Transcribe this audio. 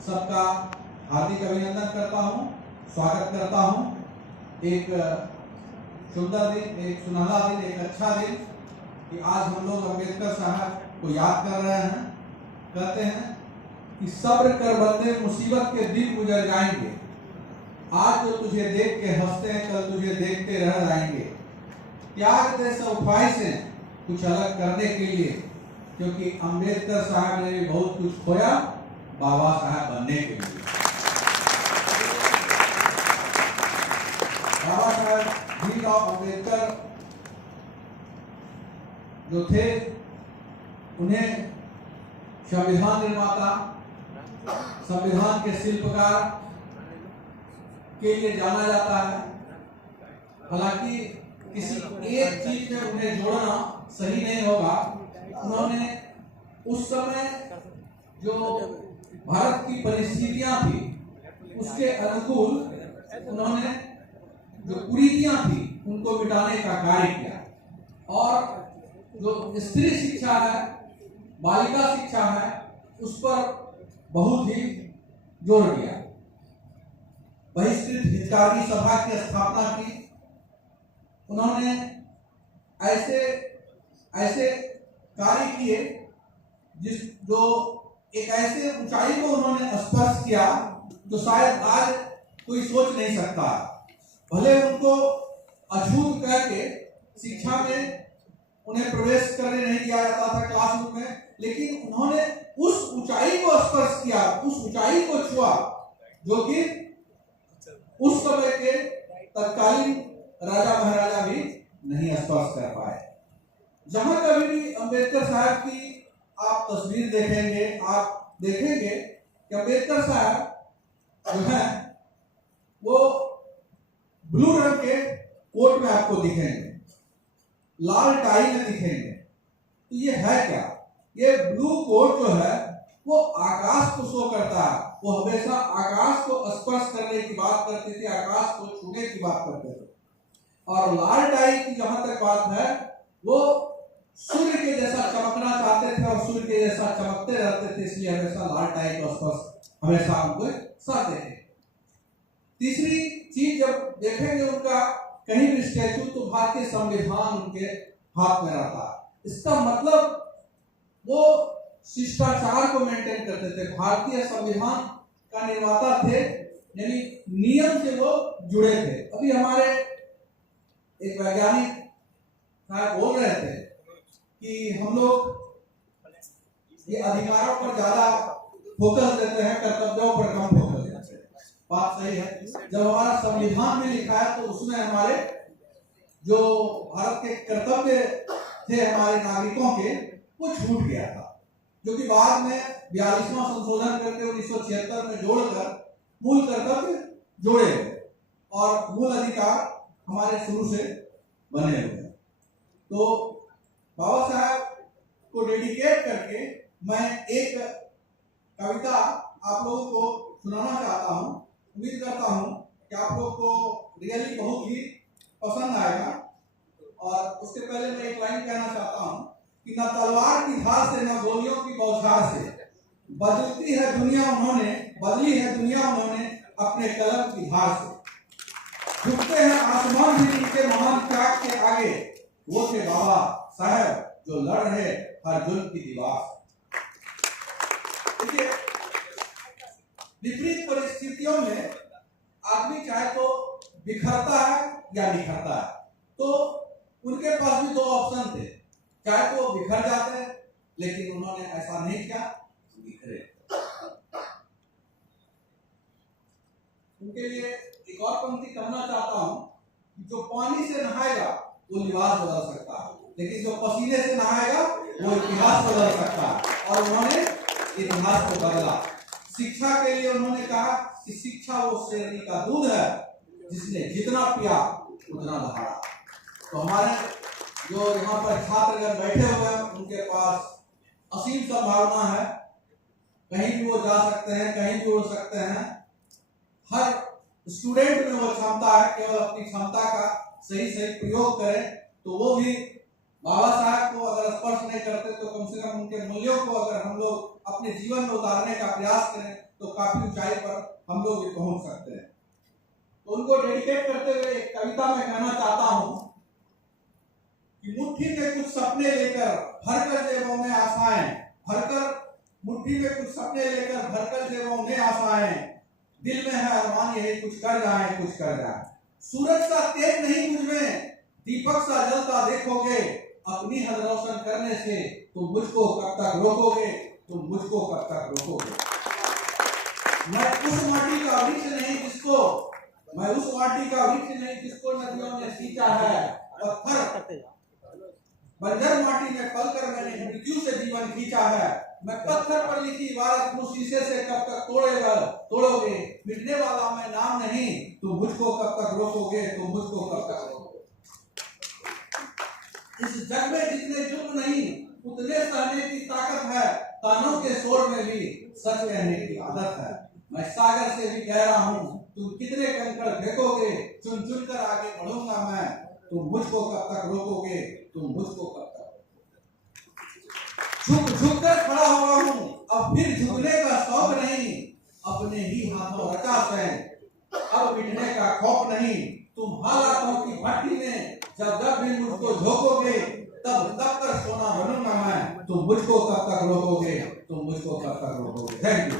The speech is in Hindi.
सबका हार्दिक अभिनंदन करता हूं, स्वागत करता हूं। एक सुंदर दिन, एक सुनहरा दिन, एक अच्छा दिन कि आज हम लोग अम्बेडकर साहब को याद कर रहे हैं। कहते हैं कि सब्र कर बंदे, मुसीबत के दिन गुजर जाएंगे। आज जो तुझे देख के हंसते हैं, कल तुझे देखते रह जाएंगे। त्याग दे सब ख्वाहिशें कुछ अलग करने के लिए, क्योंकि अम्बेडकर साहब ने भी बहुत कुछ खोया बाबा साहब बनने के लिए। बाबा साहब भीमराव अम्बेडकर जो थे, उन्हें संविधान निर्माता, संविधान के शिल्पकार के लिए जाना जाता है। हालांकि किसी एक चीज में उन्हें जोड़ना सही नहीं होगा। उन्होंने उस समय जो भारत की परिस्थितियां थी उसके अनुकूल उन्होंने जो कुरीतियां थी उनको मिटाने का कार्य किया, और जो स्त्री शिक्षा है, बालिका शिक्षा है, उस पर बहुत ही जोर दिया। बहिष्कृत हितकारी सभा की स्थापना की। उन्होंने ऐसे कार्य किए जो एक ऐसे ऊंचाई को उन्होंने स्पर्श किया जो शायद आज कोई सोच नहीं सकता। भले उनको अछूत करके शिक्षा में उन्हें प्रवेश करने नहीं दिया जाता था क्लासरूम में, लेकिन उन्होंने उस ऊंचाई को स्पर्श किया, उस ऊंचाई को छुआ जो कि उस समय के तत्कालीन राजा महाराजा भी नहीं स्पर्श कर पाए। जहां कभी भी अम्बेडकर साहब की आप तस्वीर देखेंगे, आप देखेंगे कि अम्बेडकर साहब जो है वो ब्लू रंग के कोट में आपको दिखेंगे, लाल टाई में दिखेंगे। तो ये है क्या? ये ब्लू कोट जो है वो आकाश को शो करता है। वो हमेशा आकाश को स्पर्श करने की बात करते थे, आकाश को छूने की बात करते थे। और लाल टाई की जहां तक बात है, वो सूर्य के जैसा चमकना चाहते थे और सूर्य के जैसा चमकते रहते थे, इसलिए हमेशा लाल टाई को स्पर्श हमेशा उनको चाहते थे। तीसरी चीज जब देखेंगे उनका कहीं भी स्टैचू, तो भारतीय संविधान उनके हाथ में रहता है। इसका मतलब वो शिष्टाचार को मेंटेन करते थे। भारतीय संविधान का निर्माता थे, यानी नियम से वो जुड़े थे। अभी हमारे एक वैज्ञानिक साहब बोल रहे थे कि हम लोग ये अधिकारों पर ज्यादा फोकस देते हैं, कर्तव्यों पर कम फोकस देते हैं। बात सही है। जब हमारा संविधान में लिखा है तो उसमें हमारे जो भारत के कर्तव्य थे हमारे नागरिकों के, वो छूट गया था, जो कि बाद में 42वां संशोधन करके 1976 में जोड़कर मूल कर्तव्य जोड़े गए और मूल अधिकार हमारे शुरू से बने हुए। तो बाबा साहब को डेडिकेट करके मैं एक कविता आप लोगों को सुनाना चाहता हूँ। उम्मीद करता हूँ कि आप लोग को रियली बहुत ही पसंद आएगा। और उसके पहले मैं एक लाइन कहना चाहता हूँ कि न तलवार की धार से, न गोलियों की बौछार से बदली है दुनिया उन्होंने अपने कलम की धार से। झुकते हैं आसमान भी उनके महान त्याग के आगे, वो थे बाबा साहब जो लड़ रहे हर जुल्म की दीवार। देखिए, विपरीत परिस्थितियों में आदमी चाहे तो बिखरता है या निखरता है। तो उनके पास भी दो ऑप्शन थे, चाहे तो बिखर जाते, लेकिन उन्होंने ऐसा नहीं किया, बिखरे। उनके लिए एक और पंक्ति कहना चाहता हूं कि जो पानी से नहाएगा वो लिबास बदल सकता है, लेकिन जो पसीने से नहाएगा वो इतिहास बदल सकता है। और उन्होंने इतिहास को बदला। शिक्षा के लिए उन्होंने कहा कि शिक्षा वो शेरनी का दूध है जिसने जितना पिया उतना दहाड़ा। तो हमारे जो यहाँ पर छात्रगण बैठे हुए हैं उनके पास असीम संभावना है। कहीं भी वो जा सकते हैं, कहीं भी उड़ सकते हैं। हर स्टूडेंट में वो क्षमता है, केवल अपनी क्षमता का सही प्रयोग करें तो वो भी बाबा साहब को अगर स्पर्श नहीं करते तो कम से कम उनके मूल्यों को अगर हम लोग अपने जीवन में उतारने का प्रयास करें तो काफी ऊंचाई पर हम लोग भी पहुंच सकते हैं। तो उनको डेडिकेट करते हुए एक कविता में कहना चाहता हूं कि मुट्ठी में कुछ सपने लेकर भरकर जेबों में आशाएं, मुट्ठी में कुछ सपने लेकर भरकर जेबों में आशाएं, दिल में है अरमान यही कुछ कर जाए। सूरज सा तेज नहीं मुझ में, दीपक सा जलता देखोगे, अपनी हद रोशन करने से तुम मुझको कब तक रोकोगे, मैं उस माटी का वृक्ष नहीं जिसको नदियों ने सींचा है, पत्थर बंजर माटी में पलकर मैंने मृत्यु से जीवन खींचा है। मैं पत्थर पर लिखी इबारत को शीशे से कब तक तोड़ोगे, मिटने वाला मैं नाम नहीं, तुम मुझको कब तक रोकोगे। इस जग में जितने जुर्म नहीं उतने सहने की ताकत है, कानों के शोर में भी सच कहने की आदत है। मैं सागर से भी कह रहा हूँ, तुम कितने कंकड़ फेंकोगे, चुन चुन कर आगे बढ़ूंगा मैं, तुम मुझको कब तक रोकोगे। झुक झुक कर खड़ा हुआ हूँ, अब फिर झुकने का शौक नहीं, अपने ही हाथों रचा सैन, अब मिटने का खौफ नहीं। तुम हालातों की भट्टी में जब भी मुझको झोंकोगे, तब कर सोना बनूंगा मैं, तुम मुझको कब तक रोकोगे। Thank you.